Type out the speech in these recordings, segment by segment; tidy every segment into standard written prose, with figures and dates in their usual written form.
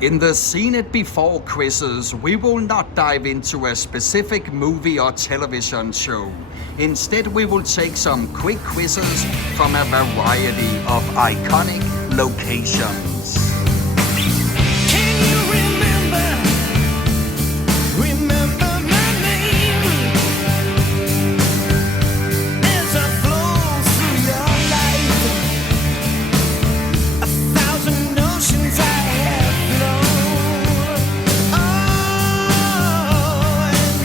In the Seen It Before quizzes, we will not dive into a specific movie or television show. Instead, we will take some quick quizzes from a variety of iconic locations. Can you remember my name? As I flow through your life, a thousand oceans I have flown. Oh, and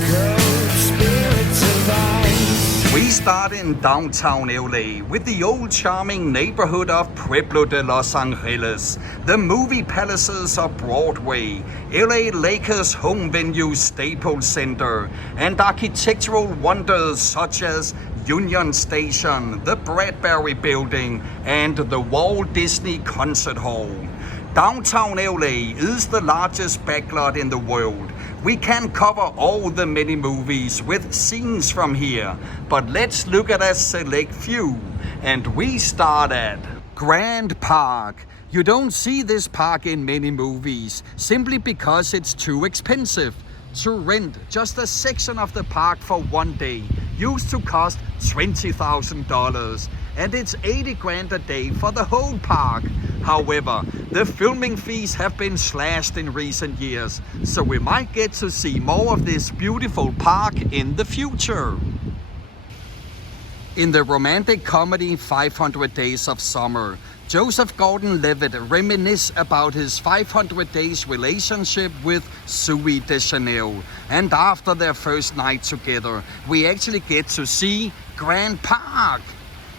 cold spirits of ice. We start in downtown LA with the old charming neighborhood of Pueblo de Los Angeles, the movie palaces of Broadway, LA Lakers home venue Staples Center, and architectural wonders such as Union Station, the Bradbury Building, and the Walt Disney Concert Hall. Downtown LA is the largest backlot in the world. We can cover all the many movies with scenes from here, but let's look at a select few. And we start at Grand Park. You don't see this park in many movies, simply because it's too expensive. To rent just a section of the park for one day used to cost $20,000, and it's 80 grand a day for the whole park. However, the filming fees have been slashed in recent years, so we might get to see more of this beautiful park in the future. In the romantic comedy 500 Days of Summer, Joseph Gordon-Levitt reminisces about his 500 days relationship with Zooey Deschanel. And after their first night together, we actually get to see Grand Park.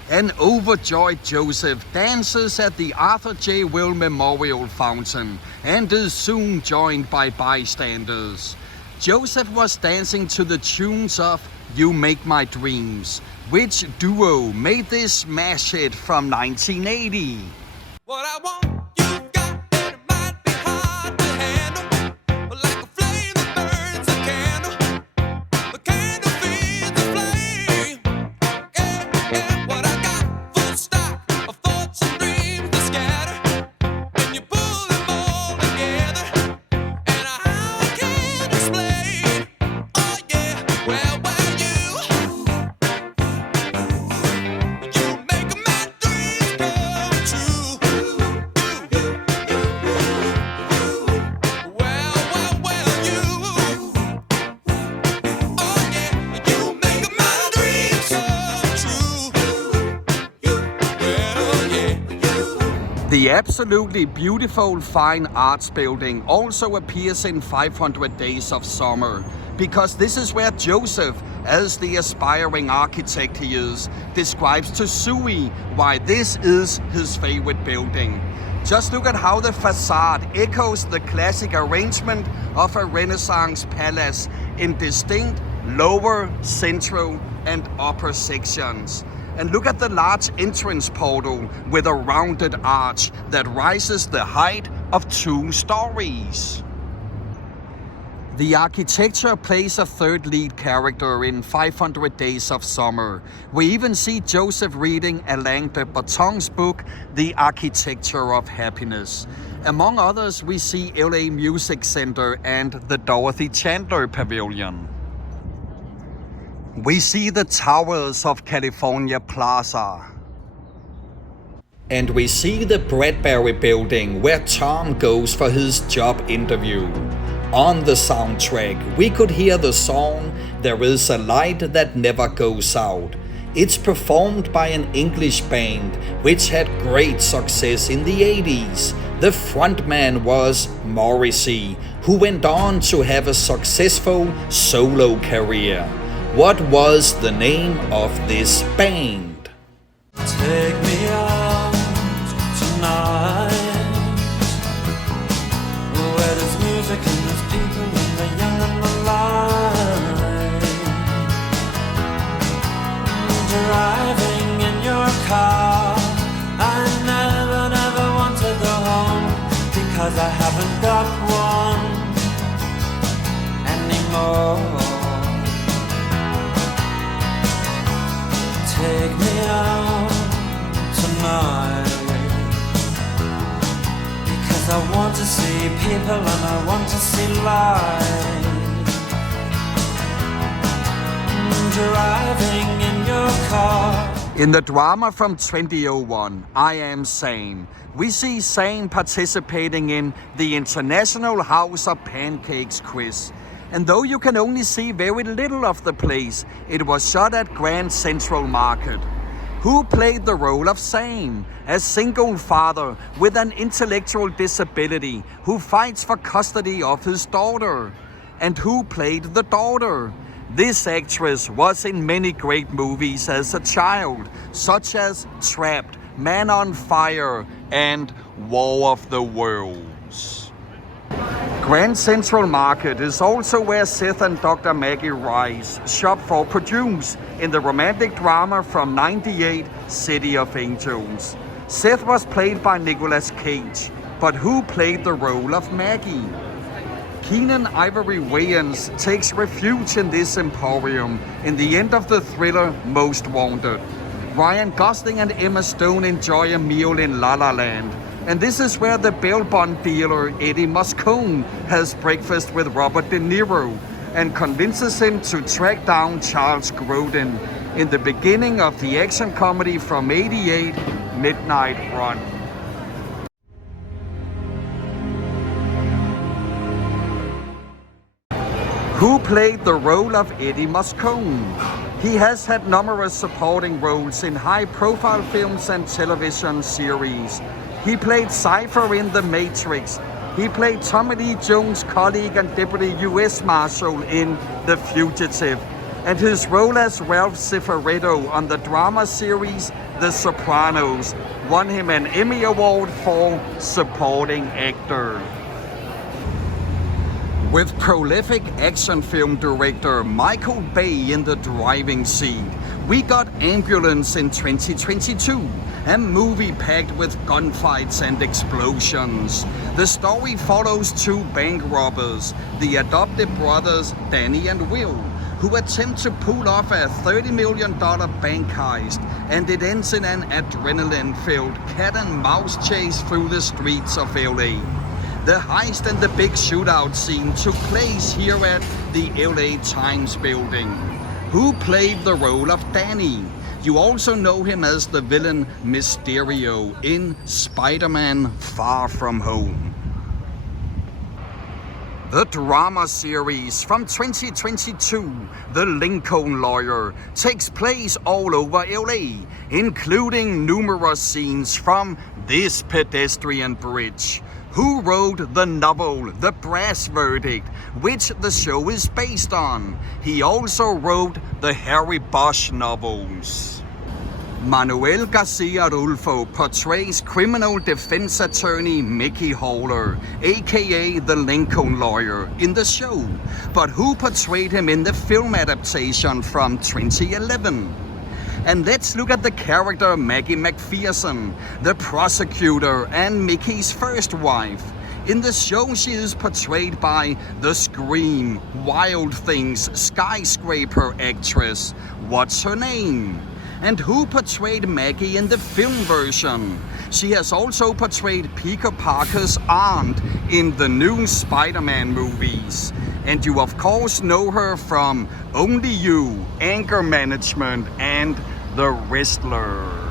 An overjoyed Joseph dances at the Arthur J. Will Memorial Fountain and is soon joined by bystanders. Joseph was dancing to the tunes of You Make My Dreams. Which duo made this smash hit from 1980? What I want, you got, and it might be hard to handle, but like a flame that burns a candle, the candle feeds the flame. Yeah, yeah, what I got, full stock of thoughts and dreams to scatter, and you pull them all together, and how I can't explain. Oh yeah, well, you make my dreams come true. The absolutely beautiful Fine Arts Building also appears in 500 Days of Summer, because this is where Joseph, as the aspiring architect he is, describes to Zooey why this is his favorite building. Just look at how the facade echoes the classic arrangement of a Renaissance palace in distinct lower, central, and upper sections. And look at the large entrance portal with a rounded arch that rises the height of 2 stories. The architecture plays a third lead character in 500 Days of Summer. We even see Joseph reading Alain de Botton's book, The Architecture of Happiness. Among others, we see LA Music Center and the Dorothy Chandler Pavilion. We see the towers of California Plaza. And we see the Bradbury Building where Tom goes for his job interview. On the soundtrack, we could hear the song There Is a Light That Never Goes Out. It's performed by an English band which had great success in the 80s. The frontman was Morrissey, who went on to have a successful solo career. What was the name of this band? Take me out tonight, where there's music and there's people and the young and the light. Driving in your car, I never want to go home, because I haven't got one anymore. Take me out tonight. to see people and I want to see life. Driving in your car. In the drama from 2001, I Am Sam, we see Sam participating in the International House of Pancakes quiz. And though you can only see very little of the place, it was shot at Grand Central Market. Who played the role of Sam, a single father with an intellectual disability who fights for custody of his daughter? And who played the daughter? This actress was in many great movies as a child, such as Trapped, Man on Fire, and War of the Worlds. Grand Central Market is also where Seth and Dr. Maggie Rice shop for produce in the romantic drama from '98, City of Angels. Seth was played by Nicolas Cage, but who played the role of Maggie? Keenan Ivory Wayans takes refuge in this emporium in the end of the thriller Most Wanted. Ryan Gosling and Emma Stone enjoy a meal in La La Land. And this is where the bail bond dealer Eddie Moscone has breakfast with Robert De Niro and convinces him to track down Charles Grodin in the beginning of the action comedy from '88, Midnight Run. Who played the role of Eddie Moscone? He has had numerous supporting roles in high-profile films and television series. He played Cypher in The Matrix. He played Tommy Lee Jones' colleague and Deputy U.S. Marshal in The Fugitive. And his role as Ralph Cifaretto on the drama series The Sopranos won him an Emmy Award for Supporting Actor. With prolific action film director Michael Bay in the driving seat, we got Ambulance in 2022, a movie packed with gunfights and explosions. The story follows two bank robbers, the adopted brothers Danny and Will, who attempt to pull off a $30 million bank heist, and it ends in an adrenaline-filled cat-and-mouse chase through the streets of LA. The heist and the big shootout scene took place here at the LA Times building. Who played the role of Danny? You also know him as the villain Mysterio in Spider-Man Far From Home. The drama series from 2022, The Lincoln Lawyer, takes place all over LA, including numerous scenes from this pedestrian bridge. Who wrote the novel The Brass Verdict, which the show is based on? He also wrote the Harry Bosch novels. Manuel Garcia Rulfo portrays criminal defense attorney Mickey Haller, aka the Lincoln Lawyer, in the show. But who portrayed him in the film adaptation from 2011? And let's look at the character Maggie McPherson, the prosecutor and Mickey's first wife. In the show, she is portrayed by the Scream, Wild Things, Skyscraper actress. What's her name? And who portrayed Maggie in the film version? She has also portrayed Peter Parker's aunt in the new Spider-Man movies. And you of course know her from Only You, Anger Management, and The Wrestler.